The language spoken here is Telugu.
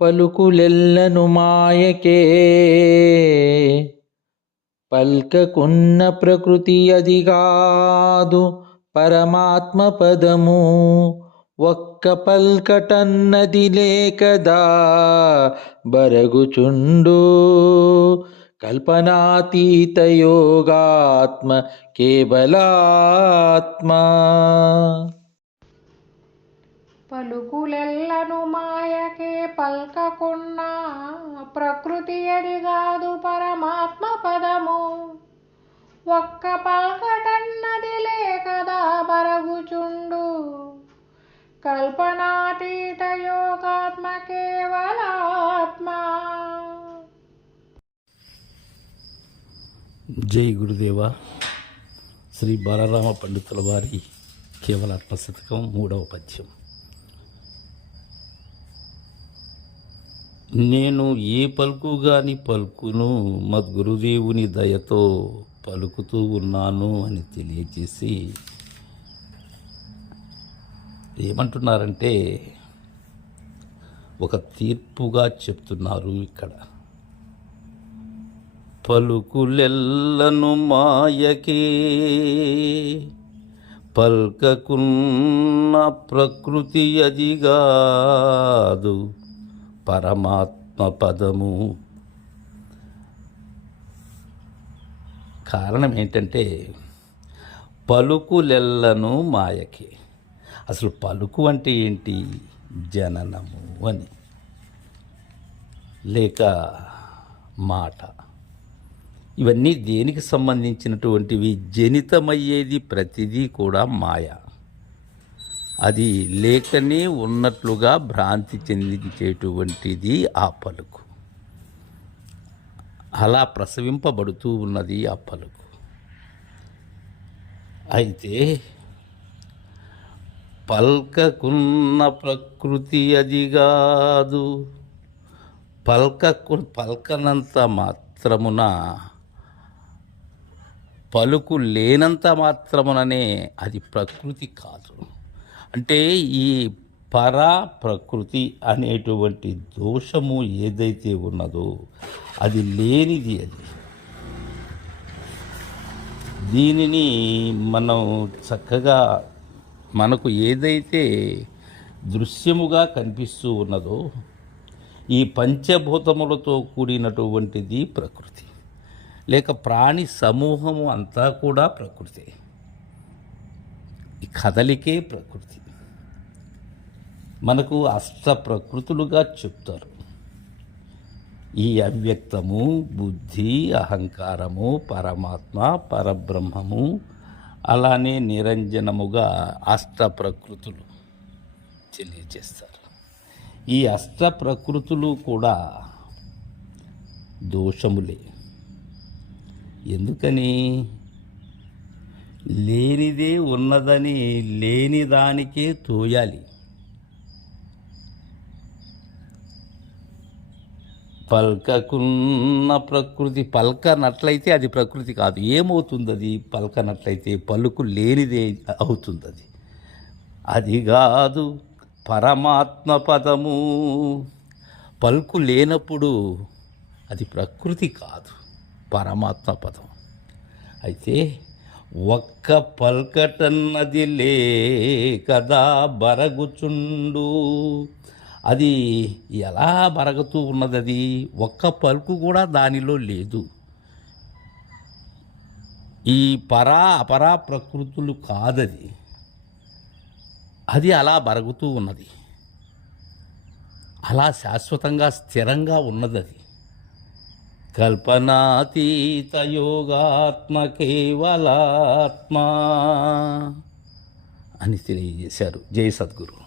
పలుకులెల్లను మాయకే పల్కకున్న ప్రకృతి అది కాదు పరమాత్మ పదము ఒక్క పల్కటన్నది లేకదా బరగుచుండు కల్పనాతీత యోగాత్మ కేవలాత్మ పలుకులెల్లను మాయకే పల్కకున్న ప్రకృతి ఎదిగాదు పరమాత్మ పదము. ఒక్క పల్కటన్నది లేకదా బరగుచుండు. కల్పనాతీత యోగాత్మ కేవలాత్మ. జై గురుదేవ. శ్రీ బాలరామ పండితుల వారి కేవలాత్మ శతకం మూడవ పద్యం. నేను ఏ పలుకు గాని పలుకును మద్గురుదేవుని దయతో పలుకుతూ ఉన్నాను అని తెలియజేసి ఏమంటున్నారంటే ఒక తీర్పుగా చెప్తున్నారు ఇక్కడ. పలుకులెల్లను మాయకే పల్కకున్న ప్రకృతి అదిగాదు పరమాత్మ పదము కారణం ఏంటంటే పలుకులెల్లను మాయకి. అసలు పలుకు అంటే ఏంటి? జననము అని. లేక మాట. ఇవన్నీ దేనికి సంబంధించినటువంటివి? జనితమయ్యేది ప్రతిదీ కూడా మాయ. అది లేకనే ఉన్నట్లుగా భ్రాంతి చెందించేటువంటిది ఆ పలుకు. అలా ప్రసవింపబడుతూ ఉన్నది ఆ పలుకు. అయితే పల్కకున్న ప్రకృతి అది కాదు. పల్కకు పల్కనంత మాత్రమున పలుకు లేనంత మాత్రముననే అది ప్రకృతి కాదు. అంటే ఈ పరా ప్రకృతి అనేటువంటి దోషము ఏదైతే ఉన్నదో అది లేనిది అది. దీనిని మనం చక్కగా మనకు ఏదైతే దృశ్యముగా కనిపిస్తూ ఉన్నదో ఈ పంచభూతములతో కూడినటువంటిది ప్రకృతి. లేక ప్రాణి సమూహము అంతా కూడా ప్రకృతి. ఈ కదలికే ప్రకృతి. మనకు అష్ట ప్రకృతులుగా చెప్తారు. ఈ అవ్యక్తము బుద్ధి అహంకారము పరమాత్మ పరబ్రహ్మము అలానే నిరంజనముగా అష్ట ప్రకృతులు తెలియజేస్తారు. ఈ అష్ట ప్రకృతులు కూడా దోషములే. ఎందుకని? లేనిదే ఉన్నదని లేనిదానికే తోయాలి. పల్కకున్న ప్రకృతి పల్కనట్లయితే అది ప్రకృతి కాదు. ఏమవుతుంది అది పల్కనట్లయితే పలుకు లేనిదే అవుతుంది అది అది కాదు పరమాత్మ పదము. పలుకు లేనప్పుడు అది ప్రకృతి కాదు పరమాత్మ పదం. అయితే ఒక్క పల్కటన్నది లే కదా బరగుచుండు. అది ఎలా బరగుతూ ఉన్నది అది ఒక్క పలుకు కూడా దానిలో లేదు. ఈ పరా అపరా ప్రకృతులు కాదది. అది అలా బరుగుతూ ఉన్నది. అలా శాశ్వతంగా స్థిరంగా ఉన్నది అది కల్పనాతీత యోగాత్మ అని తెలియజేశారు. జై సద్గురు.